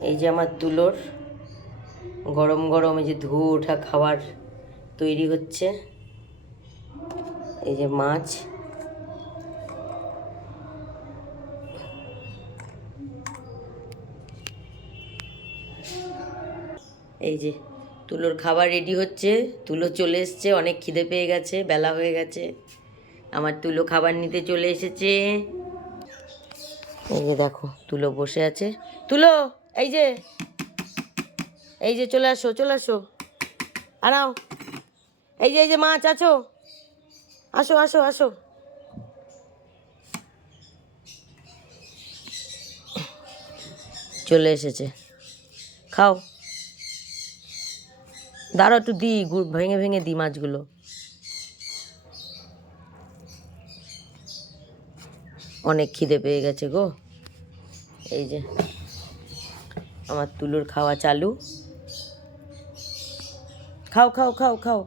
এই যে আমার তুলোর গরম গরম এই যে ধুয়ে ওঠা খাবার তৈরি হচ্ছে। এই যে মাছ, এই যে তুলোর খাবার রেডি হচ্ছে। তুলো চলে এসছে, অনেক খিদে পেয়ে গেছে, বেলা হয়ে গেছে। আমার তুলো খাবার নিতে চলে এসেছে। এই যে দেখো তুলো বসে আছে। তুলো এই যে, এই যে চলে আসো, চলে আসো, আনাও। এই যে মাছ আছো, আসো আসো আসো। চলে এসেছে, খাও। দাঁড়াও একটু দিই, ভেঙে ভেঙে দিই মাছগুলো। অনেক খিদে পেয়ে গেছে গো। এই যে আমার তুলোর খাওয়া চালু। খাও খাও খাও খাও।